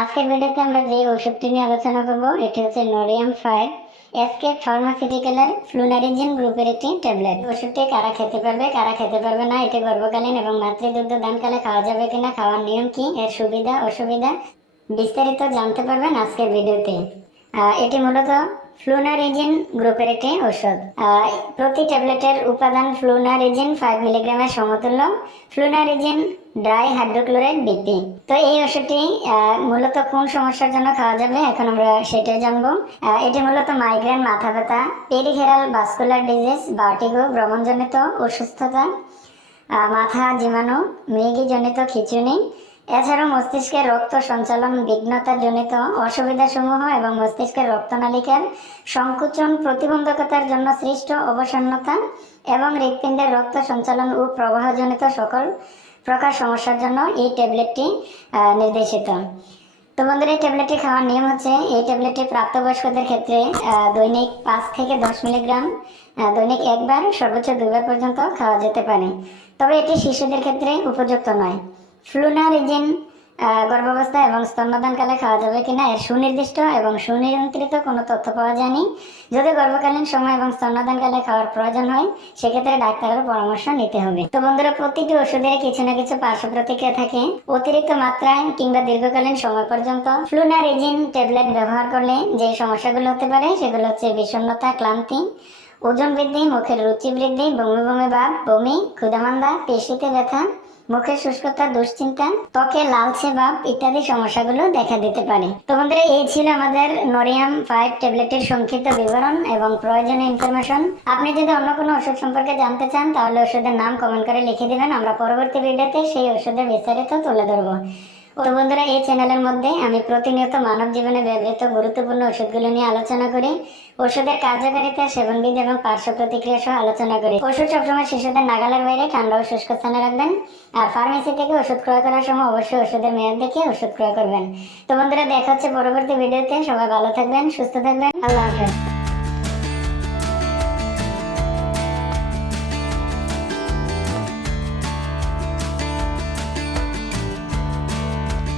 আজকের ভিডিওতে আমরা যে ওষুধটি নিয়ে আলোচনা করব, এটি হচ্ছে নোরিয়াম ফাইভ এসকে ফার্মাসিউটিক্যালের ফ্লুনারিজিন গ্রুপের একটি ট্যাবলেট। ওষুধটি কারা খেতে পারবে, কারা খেতে পারবে না, এটি গর্ভকালীন এবং মাতৃদুগ্ধ দানকালে খাওয়া যাবে কিনা, খাওয়ার নিয়ম কি, এর সুবিধা, অসুবিধা বিস্তারিত জানতে পারবেন আজকের ভিডিওতে। এটি মূলত ফ্লুনারিজিন গ্রুপের একটি আহ, প্রতি ট্যাবলেটের উপাদান ফ্লুনারিজিন ফাইভ মিলিগ্রামের সমতুল্য। ফ্লুনারিজিন ড্রাই হাইড্রোক্লোরাইড বিপি তো এই ওষুধটি মূলত কোন সমস্যার জন্য খাওয়া যাবে এখন আমরা সেটাই জানব। এটি মূলত মাইগ্রেন মাথা ব্যথা পেরিঘেরাল ভাস্কুলার ডিজিজ বার্টিগো ভ্রমণজনিত অসুস্থতা মাথা জীবাণু মৃগীজনিত খিচুনি এছাড়াও মস্তিষ্কের রক্ত সঞ্চালন বিঘ্নতা জনিত অসুবিধাসমূহ এবং মস্তিষ্কের রক্তনালিকার সংকুচন প্রতিবন্ধকতার জন্য সৃষ্ট অবসন্নতা এবং হৃৎপিণ্ডের রক্ত সঞ্চালন ও প্রবাহজনিত সকল প্রকার সমস্যার জন্য এই ট্যাবলেটটি নির্দেশিত। তো বন্ধুরা, এই ট্যাবলেটটি খাওয়ার নিয়ম হচ্ছে, এই ট্যাবলেটটি প্রাপ্তবয়স্কদের ক্ষেত্রে দৈনিক পাঁচ থেকে দশ মিলিগ্রাম দৈনিক একবার, সর্বোচ্চ দুইবার পর্যন্ত খাওয়া যেতে পারে। তবে এটি শিশুদের ক্ষেত্রে উপযুক্ত নয়। ফ্লুনারিজিন গর্ভাবস্থা এবং স্তন্যদানকালে খাওয়া যাবে কিনা এর সুনির্দিষ্ট এবং সুনিয়ন্ত্রিত কোনো তথ্য পাওয়া যায়নি। যদি গর্ভকালীন সময় এবং স্তন্যদানকালে খাওয়ার প্রয়োজন হয়, সেক্ষেত্রে ডাক্তারের পরামর্শ নিতে হবে। তো বন্ধুরা, প্রতিটি ওষুধের কিছু না কিছু পার্শ্ব প্রতিক্রিয়া থাকে। অতিরিক্ত মাত্রায় কিংবা দীর্ঘকালীন সময় পর্যন্ত ফ্লুনারিজিন ট্যাবলেট ব্যবহার করলে যে সমস্যাগুলো হতে পারে, সেগুলো হচ্ছে বিষণ্ণতা, ক্লান্তি, ওজন বৃদ্ধি, মুখের রুচি বৃদ্ধি, বমি বমি ভাব, বমি ক্ষুদামান্দা পেশিতে ব্যথা মুখের শুষ্কতা, দুশ্চিন্তা, ত্বকে লালচে ভাব ইত্যাদি সমস্যাগুলো দেখা দিতে পারে। তো বন্ধুরা এই ছিল আমাদের নরিয়াম ফাইভ ট্যাবলেটের সংক্ষিপ্ত বিবরণ এবং প্রয়োজনীয় ইনফরমেশন আপনি যদি অন্য কোনো ওষুধ সম্পর্কে জানতে চান, তাহলে ওষুধের নাম কমেন্ট করে লিখে দিবেন। আমরা পরবর্তী ভিডিওতে সেই ওষুধের বিস্তারিত তুলে ধরবো। তো বন্ধুরা, এই চ্যানেলের মধ্যে আমি প্রতিনিয়ত মানব জীবনে ব্যবহৃত গুরুত্বপূর্ণ ওষুধগুলো নিয়ে আলোচনা করি, ওষুধের কার্যকারিতা, সেবনবিধ এবং পার্শ্ব প্রতিক্রিয়া সহ আলোচনা করি। ওষুধ সবসময় শিশুদের নাগালের বাইরে ঠান্ডা ও শুষ্ক স্থানে রাখবেন, আর ফার্মেসি থেকে ওষুধ ক্রয় করার সময় অবশ্যই ওষুধের মেয়াদ দেখে ওষুধ ক্রয় করবেন। তো বন্ধুরা, দেখা হচ্ছে পরবর্তী ভিডিওতে। সবাই ভালো থাকবেন, সুস্থ থাকবেন। আল্লাহ হাফেজ।